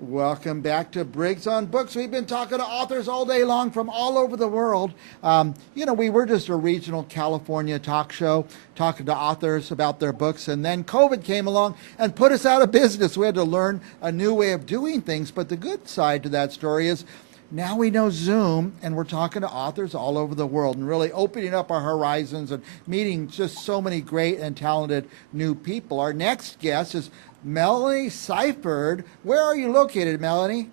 Welcome back to Briggs on Books. We've been talking to authors all day long from all over the world. We were just a regional California talk show talking to authors about their books, and then COVID came along and put us out of business. We had to learn a new way of doing things, but the good side to that story is now we know Zoom, and we're talking to authors all over the world and really opening up our horizons and meeting just so many great and talented new people. Our next guest is Melanie Sypherd. Where are you located, Melanie?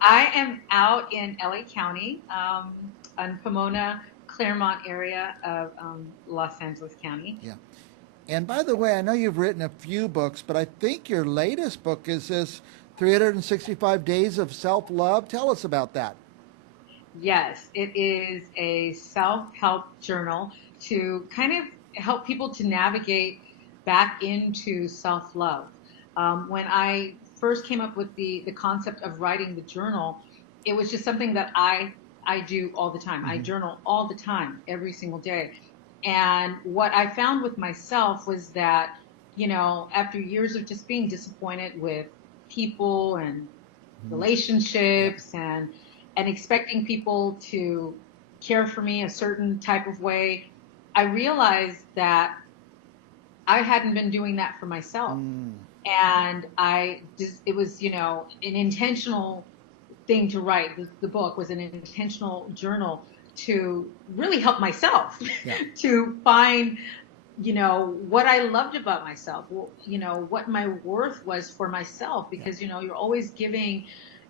I am out in LA County, on Pomona, Claremont area of Los Angeles County. Yeah. And by the way, I know you've written a few books, but I think your latest book is this 365 Days of Self-Love. Tell us about that. Yes, it is a self-help journal to kind of help people to navigate back into self-love. When I first came up with the concept of writing the journal, it was just something that I do all the time. I journal all the time, every single day. And what I found with myself was that, after years of just being disappointed with people and relationships and expecting people to care for me a certain type of way, I realized that I hadn't been doing that for myself. And it was, an intentional thing to write. The book was an intentional journal to really help myself to find, what I loved about myself, what my worth was for myself, because, you're always giving,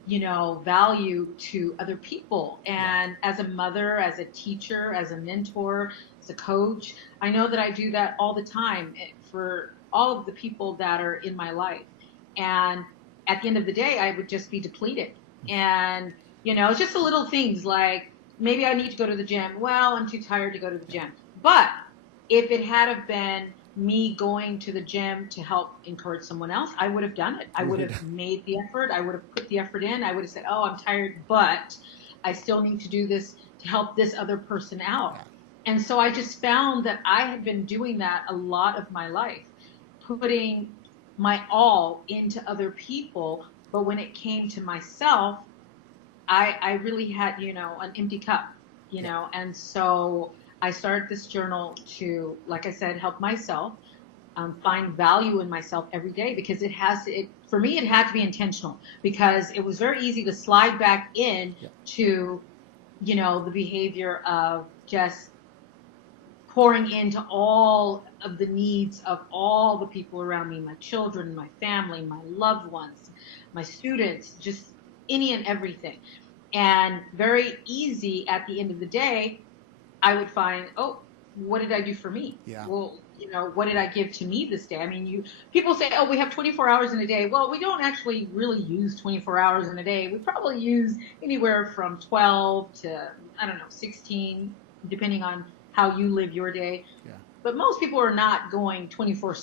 value to other people. And as a mother, as a teacher, as a mentor, as a coach, I know that I do that all the time for all of the people that are in my life. And at the end of the day, I would just be depleted. And, it's just the little things like, maybe I need to go to the gym. Well, I'm too tired to go to the gym. But if it had have been me going to the gym to help encourage someone else, I would have done it. I would have made the effort. I would have put the effort in. I would have said, oh, I'm tired, but I still need to do this to help this other person out. And so I just found that I had been doing that a lot of my life, putting my all into other people. But when it came to myself, I really had, an empty cup, and so I started this journal to, like I said, help myself find value in myself every day, because for me, it had to be intentional, because it was very easy to slide back in to, the behavior of just pouring into all of the needs of all the people around me, my children, my family, my loved ones, my students, just any and everything. And very easy at the end of the day, I would find, oh, what did I do for me? Yeah. Well, what did I give to me this day? I mean, people say, oh, we have 24 hours in a day. Well, we don't actually really use 24 hours in a day. We probably use anywhere from 12 to, 16, depending on how you live your day. Yeah. But most people are not going 24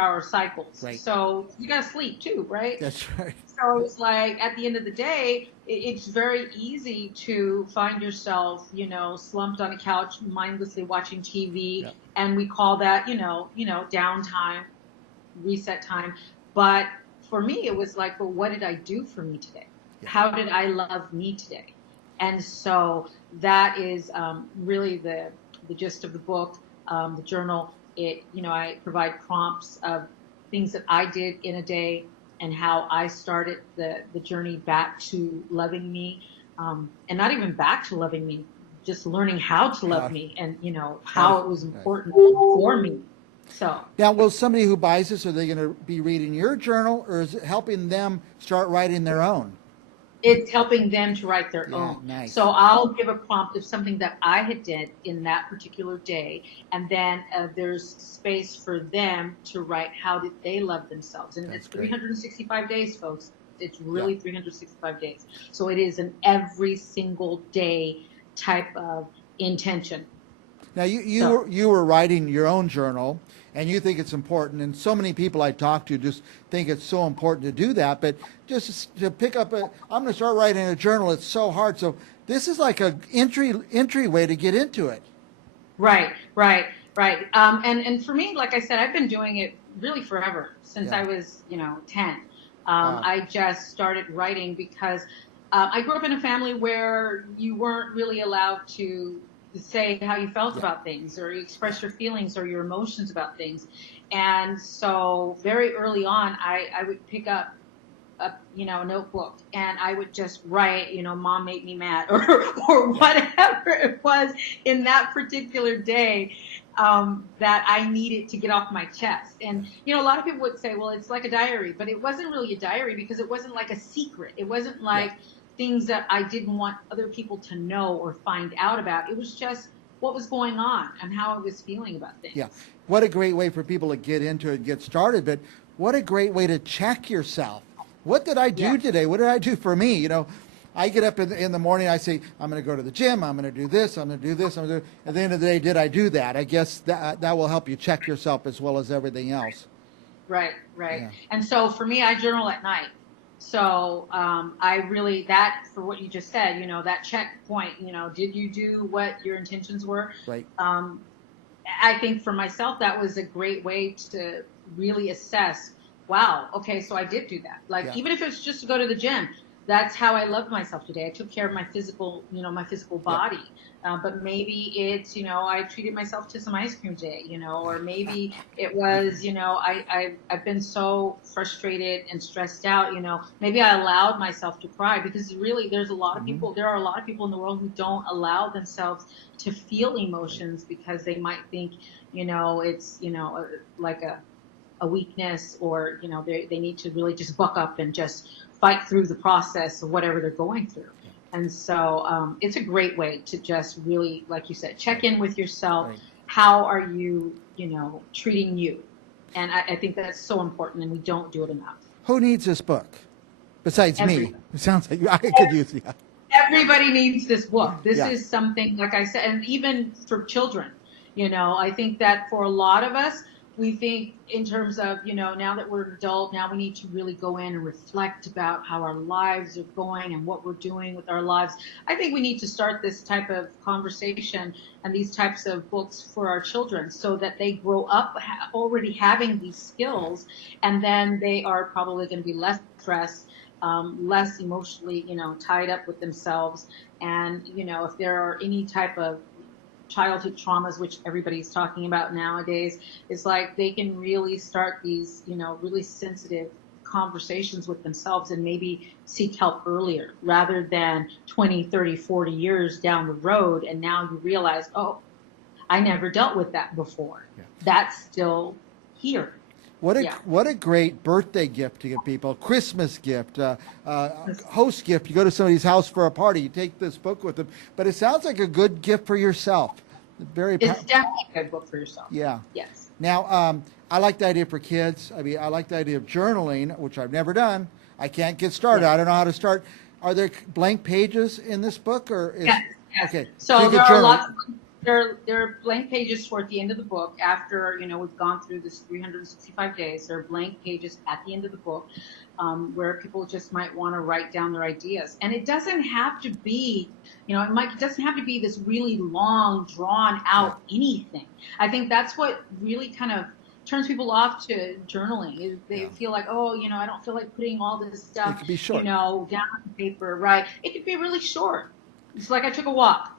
hour cycles. Right. So you got to sleep too, right? That's right. So it's like at the end of the day, it's very easy to find yourself, slumped on a couch, mindlessly watching TV. Yep. And we call that, downtime, reset time. But for me, it was like, well, what did I do for me today? Yeah. How did I love me today? And so that is really the gist of the book, the journal. I provide prompts of things that I did in a day and how I started the journey back to loving me, and not even back to loving me, just learning how to love me, and how it was important for me. So now, will somebody who buys this, are they going to be reading your journal, or is it helping them start writing their own? It's helping them to write their own. Nice. So I'll give a prompt of something that I had did in that particular day, and then there's space for them to write how did they love themselves. And it's 365 days, folks. It's really 365 days. So it is an every single day type of intention. Now, you were writing your own journal, and you think it's important, and so many people I talk to just think it's so important to do that, but just to pick up I'm going to start writing a journal, it's so hard. So this is like an entryway to get into it. Right. And for me, like I said, I've been doing it really forever, since I was, 10. I just started writing because I grew up in a family where you weren't really allowed to say how you felt about things, or you express your feelings or your emotions about things. And so very early on, I would pick up a notebook, and I would just write, mom made me mad, or whatever it was in that particular day, that I needed to get off my chest. And, a lot of people would say, well, it's like a diary, but it wasn't really a diary because it wasn't like a secret. It wasn't like things that I didn't want other people to know or find out about. It was just what was going on and how I was feeling about things. Yeah. What a great way for people to get into it and get started, but what a great way to check yourself. What did I do today? What did I do for me? I get up in the morning, I say, I'm going to go to the gym, I'm going to do this, I'm going to do this, I'm going to do. At the end of the day, did I do that? I guess that will help you check yourself as well as everything else. Right. Yeah. And so for me, I journal at night. So I really, that, for what you just said, that checkpoint, did you do what your intentions were? Right. I think for myself, that was a great way to really assess, wow, okay, so I did do that. Like, even if it's just to go to the gym, that's how I loved myself today. I took care of my physical, my physical body. But maybe it's, I treated myself to some ice cream today, or maybe it was, I've been so frustrated and stressed out, maybe I allowed myself to cry, because really there's a lot of people, there are a lot of people in the world who don't allow themselves to feel emotions because they might think, it's, like a weakness, or, they need to really just buck up and just fight through the process of whatever they're going through. And so it's a great way to just really, like you said, check in with yourself. Right. How are you, treating you? And I think that's so important, and we don't do it enough. Who needs this book besides me? It sounds like I could use it. Everybody needs this book. This is something, like I said, and even for children, I think that for a lot of us, we think in terms of, now that we're an adult, now we need to really go in and reflect about how our lives are going and what we're doing with our lives. I think we need to start this type of conversation and these types of books for our children, so that they grow up already having these skills, and then they are probably going to be less stressed, less emotionally, tied up with themselves. And, if there are any type of childhood traumas, which everybody's talking about nowadays, is like they can really start these, really sensitive conversations with themselves, and maybe seek help earlier, rather than 20, 30, 40 years down the road. And now you realize, oh, I never dealt with that before. Yeah. That's still here. What a great birthday gift to give people, Christmas gift, host gift. You go to somebody's house for a party, you take this book with them. But it sounds like a good gift for yourself. It's definitely a good book for yourself. Yeah. Yes. Now, I like the idea for kids. I mean, I like the idea of journaling, which I've never done. I can't get started. I don't know how to start. Are there blank pages in this book, or yes. Okay. So there are lots of There are blank pages toward the end of the book. After we've gone through this 365 days, there are blank pages at the end of the book, where people just might want to write down their ideas. And it doesn't have to be, it doesn't have to be this really long, drawn out anything. I think that's what really kind of turns people off to journaling. Is they feel like, I don't feel like putting all this stuff, it could be short. down on paper. Right? It could be really short. It's like I took a walk.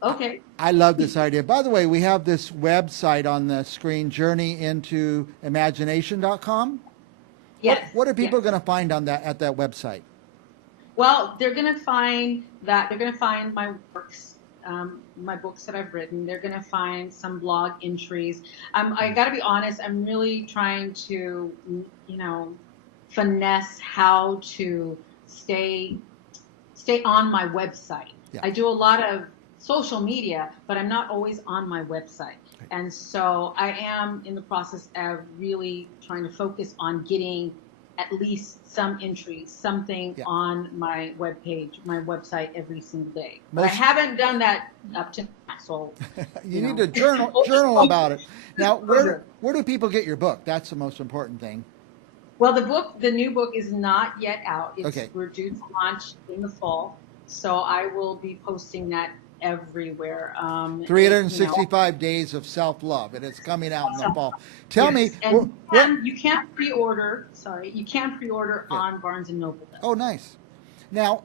Okay. I love this idea. By the way, we have this website on the screen, journeyintoimagination.com. Yes. What are people going to find on at that website? Well, they're going to find that. They're going to find my works, my books that I've written. They're going to find some blog entries. I got to be honest. I'm really trying to, finesse how to stay on my website. Yeah. I do a lot of social media, but I'm not always on my website. And so I am in the process of really trying to focus on getting at least some entries, something on my webpage, my website every single day. But I haven't done that up to now, so you need to journal about it. Now, where do people get your book? That's the most important thing. Well, the new book is not yet out. We're due to launch in the fall. So I will be posting that everywhere. 365 days of self-love, and it's coming out in the fall. Tell me, Yes, and you can pre-order. Sorry, you can pre-order on Barnes and Noble. Oh, nice. Now,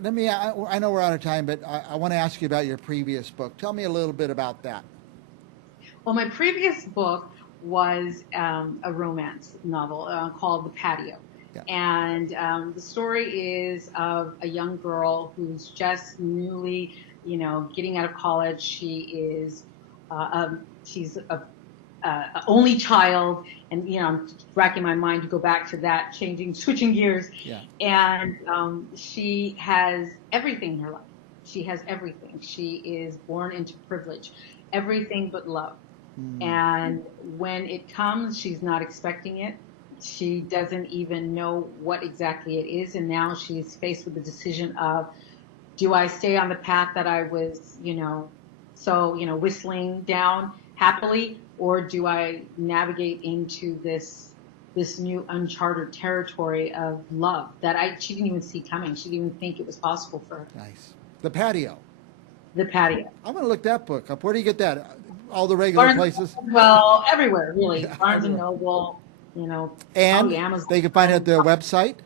let me. I know we're out of time, but I want to ask you about your previous book. Tell me a little bit about that. Well, my previous book was a romance novel called The Patio. Yeah. And the story is of a young girl who's just newly, getting out of college. She's a only child, and I'm racking my mind to go back to that, switching gears. Yeah. And she has everything in her life. She has everything. She is born into privilege, everything but love. And when it comes, she's not expecting it. She doesn't even know what exactly it is. And now she's faced with the decision of, do I stay on the path that I was, whistling down happily, or do I navigate into this new uncharted territory of love that she didn't even see coming. She didn't even think it was possible for her. Nice. The Patio. The Patio. I'm going to look that book up. Where do you get that? All the regular places? Well, everywhere, really. Barnes and Noble, And Amazon. They can find it at their website?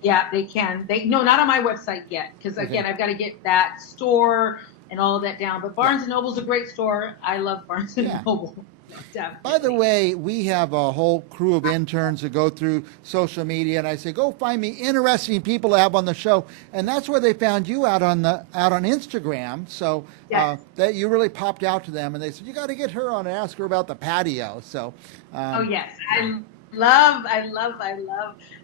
Yeah, they can. No, not on my website yet, because again, I've got to get that store and all of that down. But Barnes and Noble's a great store. I love Barnes and Noble. Definitely. By the way, we have a whole crew of interns that go through social media, and I say, go find me interesting people to have on the show, and that's where they found you out on Instagram. So that you really popped out to them, and they said, you got to get her on and ask her about the Patio. So, oh yes, I love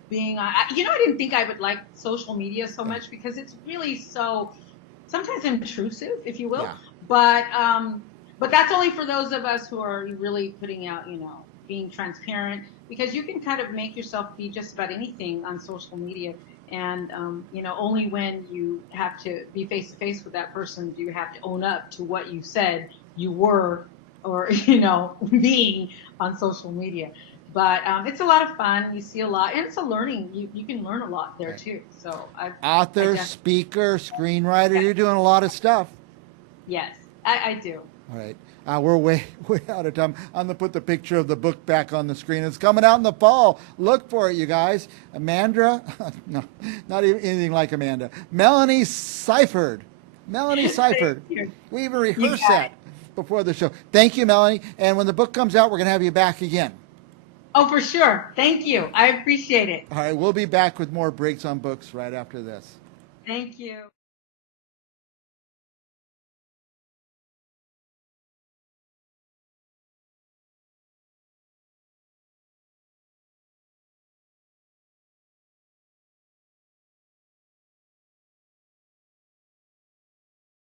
being on. I didn't think I would like social media so much because it's really so sometimes intrusive, if you will. Yeah. But that's only for those of us who are really putting out, being transparent, because you can kind of make yourself be just about anything on social media. And, only when you have to be face to face with that person do you have to own up to what you said you were or, being on social media. But it's a lot of fun. You see a lot, and it's a learning. You can learn a lot there too. So author, speaker, screenwriter, you're doing a lot of stuff. Yes, I do. All right. We're way out of time. I'm going to put the picture of the book back on the screen. It's coming out in the fall. Look for it, you guys. Amanda, no, not even anything like Amanda. Melanie Sypherd. Melanie Sypherd. We even rehearsed that before the show. Thank you, Melanie. And when the book comes out, we're going to have you back again. Oh, for sure. Thank you. I appreciate it. All right. We'll be back with more Breaks on Books right after this. Thank you.